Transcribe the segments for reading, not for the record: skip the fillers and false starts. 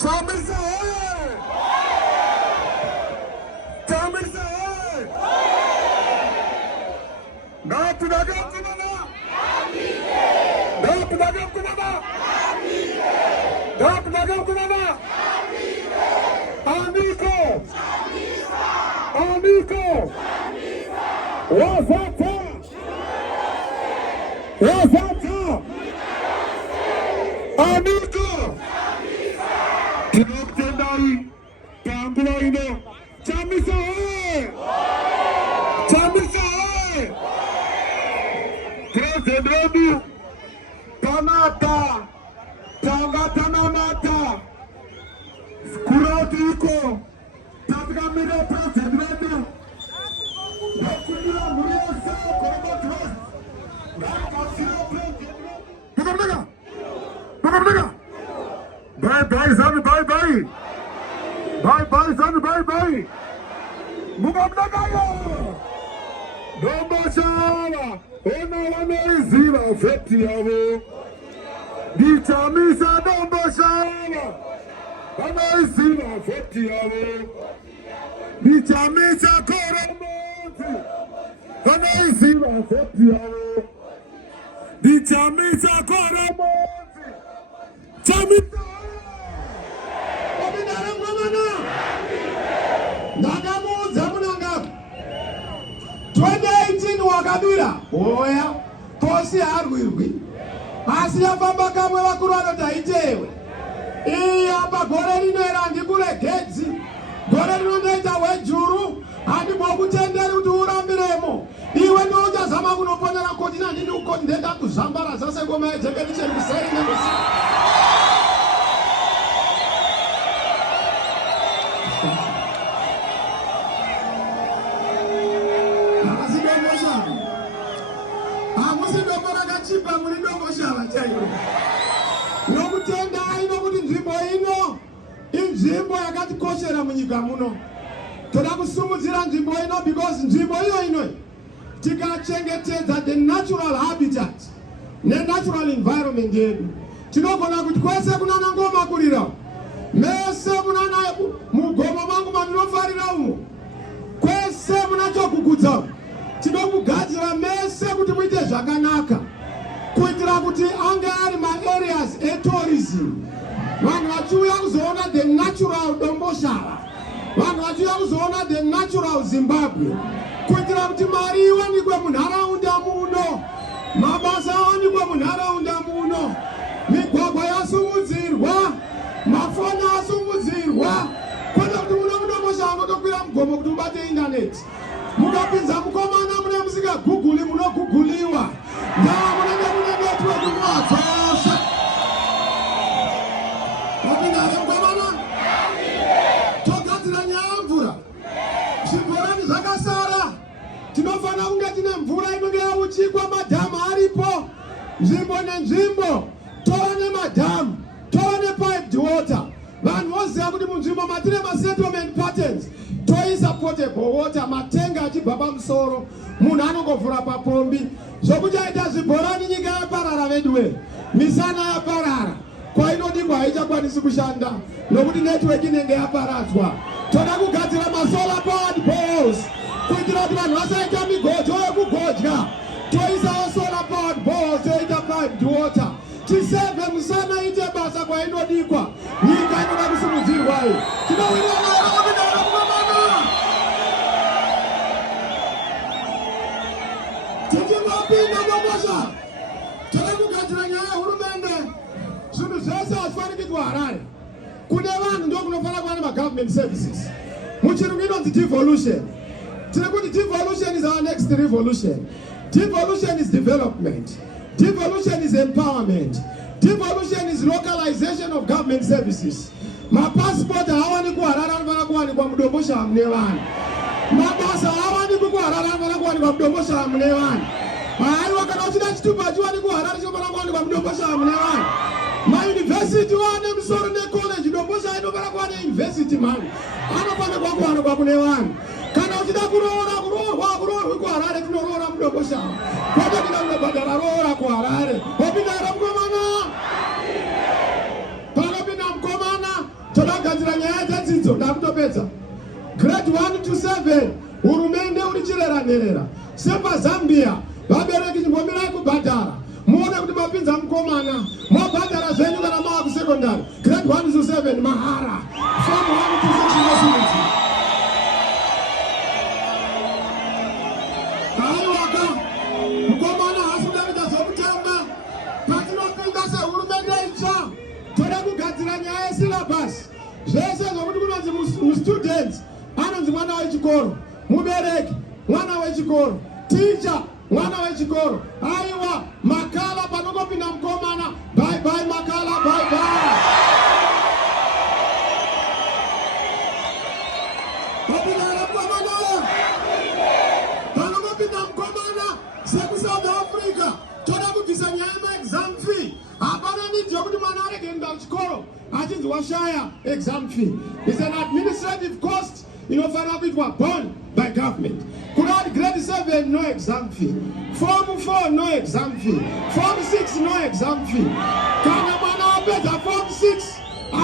Chamisa hoye! Chamisa hoye! Napidaga mkunana! Napidaga mkunana! Napidaga mkunana! Amiko! Amiko! Wazata! Wazata! Amiko! Tinokutendai panguva ino. Chamisa hoye! Chamisa hoye! President Tanata Tangatanamata Kuratiko Tatgamira President Yakundira Muriasa Koromatros Nakasiro President Bukamnaga Bye bye son, bye bye. Bye bye son, bye bye. Bukamnaga yo. Domboshava. Ona wameiziva feti yavo. Di Chamisa Domboshava. Wameiziva feti yavo. Di Chamisa Goromonzi. Wameiziva feti yavo. Di Chamisa Goromonzi. Chamisa. Ndakamuudza munanga 2018 wakabira oya kosi harwirwi asi yafamba kamwe vakuru vanoti haitewe iyi apa gore rino era handikuregedzi gore rino ndoita wejuru handimokutenderi kuti urambiremo iwe ndouchazama kunoponera koti nandini ukoti ndenda kuzvambara zase ngoma yejekeni cheri kuseri nekusi chipa muri Domboshava chaiyo. Nokutendai nokuti nzvimbo ino inzvimbo yakatikoshera munyika muno. Toda kusumudzira nzvimbo ino because nzvimbo iyo ino tikachengetedza the natural habitat natural environment yedu. Tinogona kuti kwese kunana ngoma kurira. Mese munana mugomo mangu mandinofarira umo. Kwese munachokugudza. Tinokugadzira mese kuti muite zvakanaka. Kuitira kuti ange ari ma-areas e-tourism. Vanhu vachiuya kuzoona the natural Domboshava. Vanhu vachiuya kuzoona the natural Zimbabwe. Kuitira kuti mari iwanikwe munharaunda muno. Mabasa awanikwe munharaunda muno. Migwagwa yasumudzirwa. Mafoni asumudzirwa. Kwete kuti muno muDomboshava unotokwira mugomo kuti ubate internet. Mukapinza mukomana mune musingaguguli munoguguliwa. Munenge mune network muwadzose. Wapinda ari mukomana? Togadzira nyaya yemvura. Zvibhorani zvakasara. Tinofana kunge tine mvura inenge yauchikwa, madhamu aripo. Nzvimbo nenzvimbo tova nemadhamu, tova nepiped water. Vanhu voziva kuti munzvimbo matine ma-settlement patterns toisa potable water, matenga achibva pamusoro, munhu anongovhura papombi. Zvokuti aita zvibhorani nyika yaparara veduwe, misana yaparara, kwainodikwa haichakwanisi kushanda nokuti network inenge yaparadzwa. Toda kugadzira masolar powered balls kuitira kuti vanhu vasaita migojo yekugodya. Toisawo solar powered balls toita piped water. Tiseve musana ite basa kwainodikwa, nyika inoda kusimudzirwa iyi. Tinowirana tichingopinda Domboshava toda kugadzira nyaya yehurumende. Zvinhu zvese hazvifaniki kuHarare. Kune vanhu ndokunofana kuva nema-government services. Muchiri Devolution. Devolution is our next revolution. Devolution is development. Devolution is empowerment. Devolution is localization of government services. My passport hawani kuharara wanakuwa kwa Domboshava mnewani. Mabasa hawani kuharara wanakuwa kwa Domboshava mnewani. Hai wakati chitupa juani kuharara wanakuwa kwa Domboshava mnewani. My university wane msorone college Domboshava ino wanakuwa university man. Anapanga kwa mnewani. Kana uchida kurora kuharare tunorora Domboshava. Kwa kina mbadala rora kuharare. Obinara mkomana. Grade 1 to 7 urumende urichirera nerera sepa Zambia vabereki chimbomira kubhadhara muone kuti mapinza mkomana mabhadhara zvenyu kana mava kusekondari. Grade 1 to 7 mahara from 1 to 6 university. Aiwaka mkomana hasudaita zvokutamba patinopinda sehurumende itsva toda kugadzira nyaya yesyllabus zvese zvokuti kunonzi mustudents anonzi mwana wechikoro, mubereki mwana wechikoro, teacher mwana wechikoro. Aiwa makala panongopinda mkomana bye bye makala bye bye. Popinara mkomana panongopinda mkomana seku South Africa toda kubvisa nyaya exam fee. Hapana nidhi yokuti mwana arege kuenda kuchikoro achinzi washaya exam fee. It's an administrative cost inofanira kuitwa borne by government. Kuna grade 7 no exam fee, form 4 no exam fee, form 6 no exam fee. Kana mwana wapedza form 6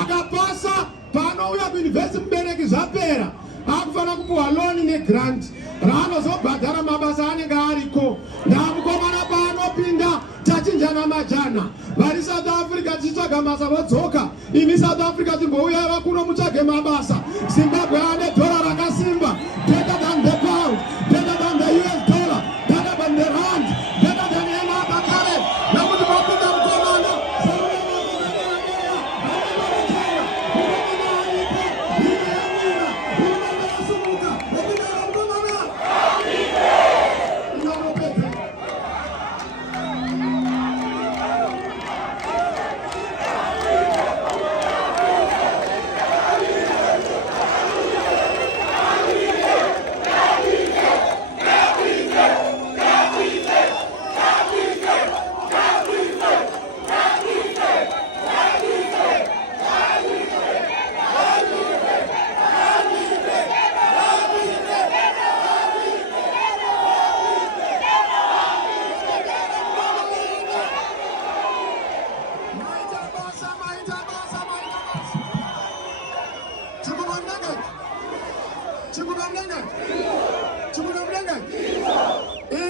akapasa panouya kuuniversity mubereki zvapera akufanira kupuwa loan negrant raanozobhadhara mabasa anenge ariko. Ndamukomana paanopinda tachinjana majana vari South Africa tichitsvaga mabasa vodzoka. Imi South Africa timbouyai vakuno mutsvage mabasa. Zimbabwe ane dhora rakasimba, better than the pound, better than the US dollar, better than the rand, better than any other currency. Nakuti mapinda mkomana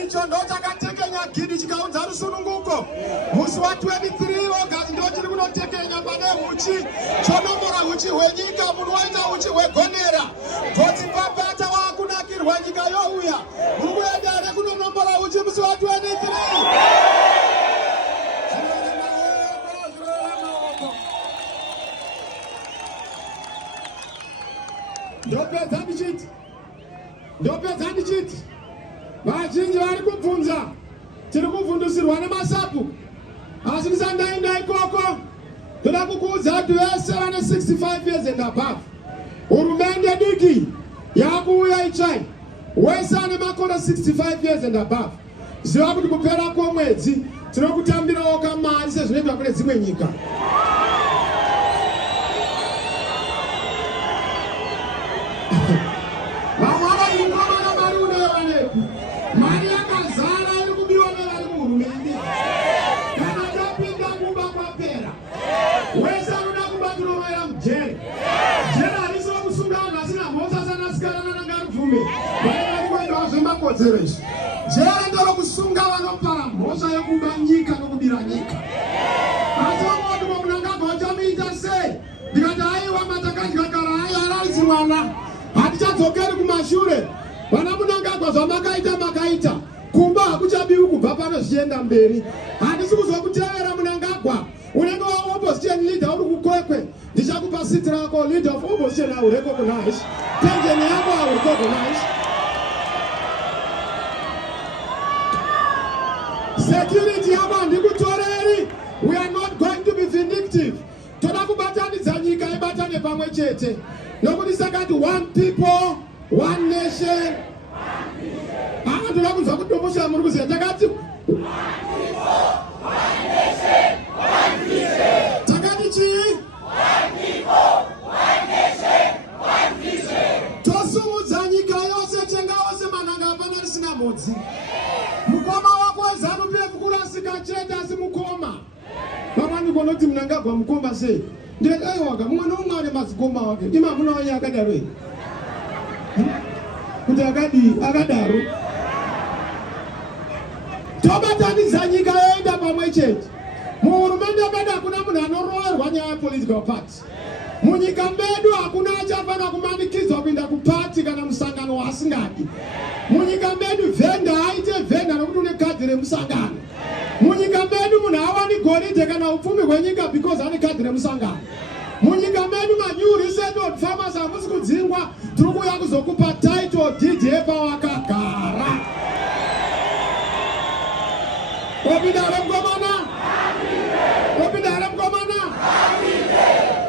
icho ndo chakatekenya gidi chikaunza rusununguko. Musi wa 23 August ndo chiri kunotekenya pane huchi chonomora huchi hwenyika. Munhu waita huchi hwegonera gotsi papata wakunakirwa nyika youya. Muri kuenda here kunonombora huchi musi wa 23. Ndopedza ndichiti vazhinji vari kubvunza tiri kuvhundusirwa nemasapu asi ndisandaenda ikoko. Toda kukuudza kuti vese vane 65 years and above hurumende diki yakuuya itsvai wese ane makore 65 years and above. Ziva kuti kupera kwomwedzi tinokutambirawo kamari sezvinoitwa kune dzimwe nyika. Mari yakazara iri kubiwa nevari muhurumende. Kana tapinda kumba kwapera wese anoda kuba tunovaira mujeri. Jeri harisi rokusunga vanhu asina mhosva sanasikana nanangarubvume vaivali kuendawo zvemakodzero izvi. Jeri ndorokusunga vanopara mhosva yekuba nyika nokubira nyika. Asi vamwe kuti munhu angabva uchamuita sei? Ndikati aiwa matakadya kara aiaraidzi mwana hatichadzokeri kumashure. Vana Munangagwa zvamakaita kumba hakuchabiwi kubva pano zvichienda mberi. Handisi kuzokutevera Munangagwa unenge wa opposition leader uri kukwekwe. Ndichakupa sitrako leader of opposition I will recognize. Pension yako I will recognize. Security yako andikutoreri. We are not going to be vindictive. Toda kubatani zanyika ibatane pamwe chete. Nobody said one people, one nation. Anga toda kuzwa kudomboshava muri kuziya takati one people, one nation, one vision. Takati chii? One people, one nation, one vision. Tosumudza nyika yose chenga ose mananga apana risina modzi. Mukoma wako zanu pefu kurasika chete asi mukoma. Pamani konoti mnangagwa mukoma sei. Ndekayo waka mwana umwane mazikoma wake. Ima muna wanya akadaro. Kuti akadaro. Tobatani zanyika yoenda pamwe chete. Muhurumende medu hakuna munhu anoroerwa nyaya yepolitical party. Munyika medu hakuna achafana kumanikidzwa kuenda kupati kana musangano wasingadi. Munyika medu venda aite venda nokuti une kadhi remusangano. Munyika medu munhu awani goridhe kana upfumi hwenyika because ane kadhi remusangano. Munyika medu manyuri settled farmers hamusi kudzingwa, tiri kuuya kuzokupa title deed yepawakagara. Wapindare mkomana? Wapindare mkomana?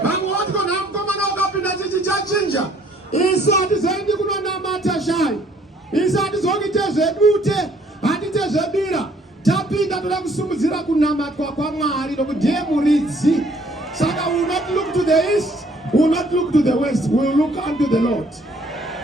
Vangu wati kona mkomana wakapinda chichi chachinja. Isu hatizoendi kunonamata shai. Isu hatizokite zvedute, hatite zvedira. Tapinda toda kusumudzira kunamatwa kwaMwari nokudiye muridzi. Saka we will not look to the east, we will not look to the west, we will look unto the Lord.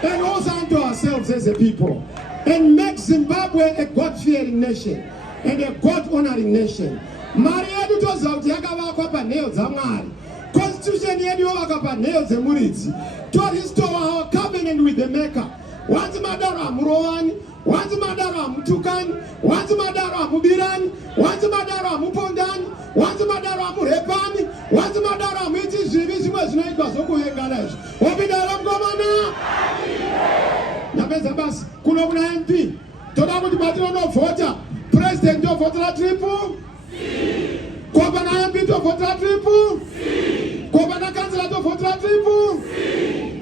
And also unto ourselves as a people. And make Zimbabwe a God-fearing nation and a God-honoring nation. Mari yedu tozauti yakavakwa panheyo dzaMwari. Constitution yedu yovakwa panheyo dzemuridzi. To restore our covenant with the Maker. Wanzi madaro amurovani, wanzi madaro amutukani, wanzi madaro amubirani, wanzi madaro amupondani, wanzi madaro amurepani, wanzi madaro amuiti zvivi zvimwe zvinoitwa zvokuengana izvo. Wapindara mkomana? Nyapedza basi, kuno kuna MP. Toda kuti patinovhota, President tovhotera triple? Kwapa na MP tovhotera triple? Kwapa na Councillor tovhotera triple?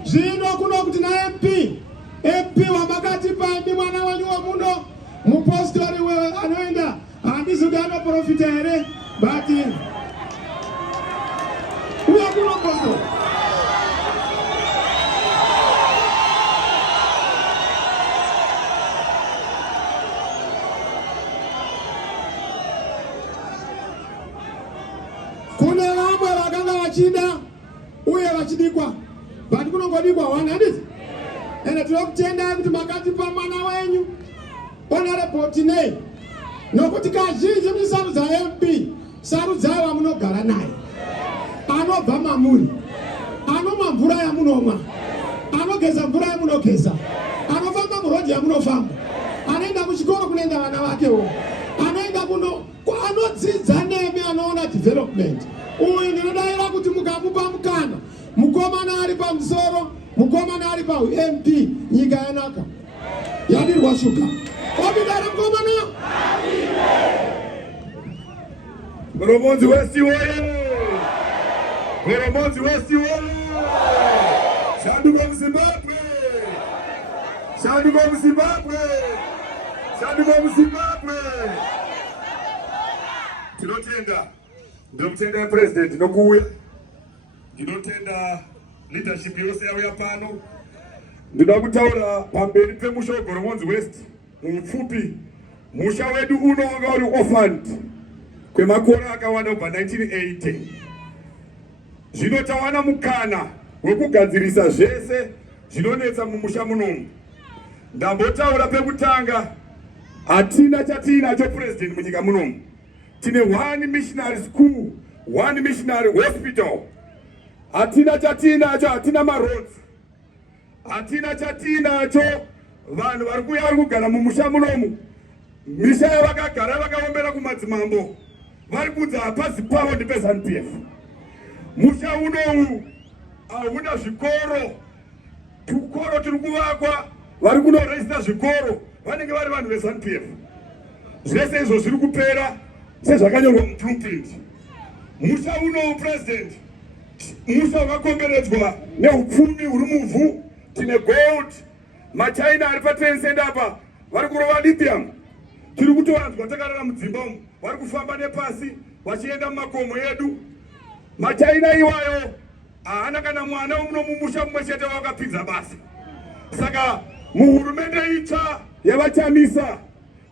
Zvino kuno kuti na MP wamakati pami mwana wanyu wamuno mupostori wewe anoenda handizuti anoprofita here but uya kuno postori kune vamwe vakanga vachida uye vachidikwa but kunongodikwa one handiti. Ene tinokutendai kuti makatipa mwana wenyu Honorable Tinei nokuti kazhinji musarudza MP sarudzai wamunogara naye, anobva mamuri, anomwa mvura yamunomwa, anogeza mvura yamunogeza, anofamba murodhi yamunofamba, anoenda kuchikoro kunoenda vana vakewo, anoenda anodzidza nemi, anoona development. Uyu ndinodaira kuti mukamupa mukana, mukomana ari pamusoro, mukomana ari pa-MP, nyika yanaka. Yadirwa shuka. Wapindare mukomana? Goromonzi West woye! Goromonzi West woye! Shanduka Zimbabwe! Shanduka Zimbabwe! Shanduka Zimbabwe! Tinotenda. Ndinotenda President nokuuya. Ndinotenda leadership yose yauya pano. Ndinoda kutaura pamberi pemusha weGoromonzi West. Mupfupi, musha wedu uno wanga uri orphaned kwemakore akawanda kubva 1980. Zvino tawana mukana wekugadzirisa zvese zvinonetsa mumusha munomu. Ndambotaura pekutanga, hatina chatinacho president munyika munomu. Tine one missionary school, one missionary hospital. Hatina chatinacho, hatina maroads. Hatina chatinacho vanhu vari kuuya vari kugara mumusha munomu. Misha yavakagara vakaombera kumadzimambo vari kudza hapazi pavo ndepeZANU-PF. Musha unowu hauna zvikoro. Tukoro tiri kuvakwa, vari kunoreisita zvikoro vanenge vari vanhu veZANU-PF. Zvese izvo zviri kupera sezvakanyorwa mublueprint. Musha unowu president musha wakakomberedzwa neupfumi huri muvhu. Tine gold, maChina ari paTransend apa vari kurova lithium. Tiri kutowanzwa takarara mudzimba umu, vari kufamba nepasi vachienda mumakomo edu. maChina iwayo haana kana mwana uno mumusha mumwe chete wakapinza basa. Saka muhurumende itsva yavaChamisa,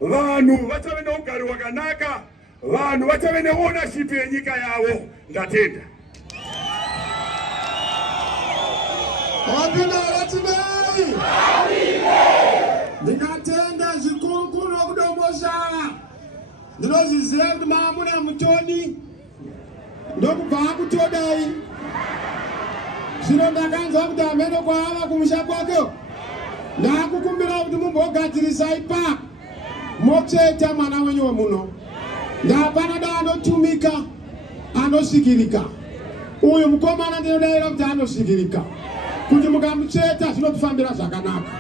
vanhu vachave neugari hwakanaka, vanhu vachave neownership yenyika yavo. Ndatenda. Ndingatenda zvikuru kuno kudomboshava. Ndinozviziva kuti maamune mutoni ndokubva akutodai. Zvino ndakanzwa kuti amene kwaava kumusha kwake ndakukumbira kuti mumbogadzirisa ipapo mocheta mwana wenyu wemuno. Ndapana da anotumika anosvikirika. Uyu mukomana ndinodaira kuti anosvikirika. Kuti mukamucheta zvinotifambira zvakanaka.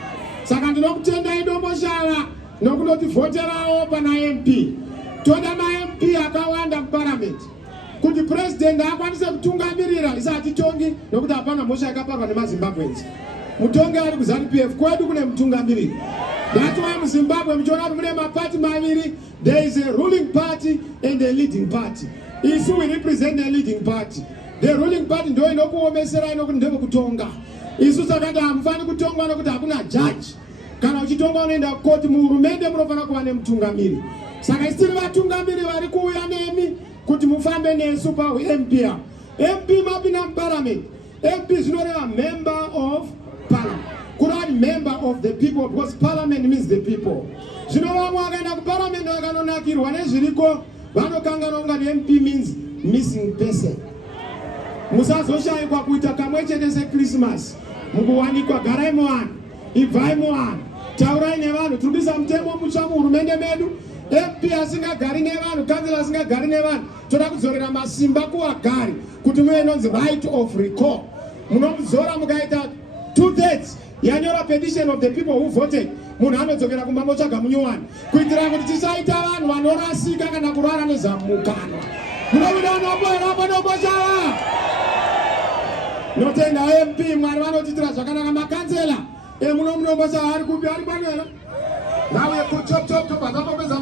Saka ndinokutendai Domboshava nokunotivhoterawo pana MP. Toda ma-MP akawanda muparliament kuti president akwanise kutungamirira isatitongi nokuti hapana mhosva yakaparwa nemaZimbabweans. Mutongi ari kuZANU-PF kwedu kune mutungamiriri. That's why muZimbabwe muchiona kuti mune mapati maviri. There is a ruling party and a leading party. Isu we represent the leading party. The ruling party ndo inokuomesera inokuti ndevekutonga. Isu sakati hamufani kutongwa nokuti hakuna judge. Kana uchitongwa unoenda koti, muhurumende munofana kuva nemutungamiri. Saka isiri vatungamiri vari kuuya nemi kuti mufambe nesu pa-MP. MP mapinda muparliament. MP zvinoreva member of parliament. Kurati member of the people, because parliament means the people. Zvino vamwe vakaenda kuparliament vakanonakirwa nezviriko vanokanganwa kunga MP means missing person. Musazoshayikwa kuita kamwe chete seChristmas. Mukuwanikwa, garai muvanhu, ibvai muvanhu, taurai nevanhu. Tiri kuisa mutemo mutsva muhurumende medu. MP asingagari nevanhu, kansela asingagari nevanhu. Toda kudzorera masimba kuvagari kuti muve nonzi right of recall. Munomuzora mukaita 2/3 yanyora petition of the people who voted. Munhu anodzokera kumba motsvaga munyowani kuitira kuti tisaita vanhu vanorasika kana kurwara nezamukano. Munovida noboerapa Domboshava. Notenda MP mwari vanotitira zvakanaka. Makansela emuno Domboshava ari kupi, ari panera. Nawe kuchop chop chop atapopeza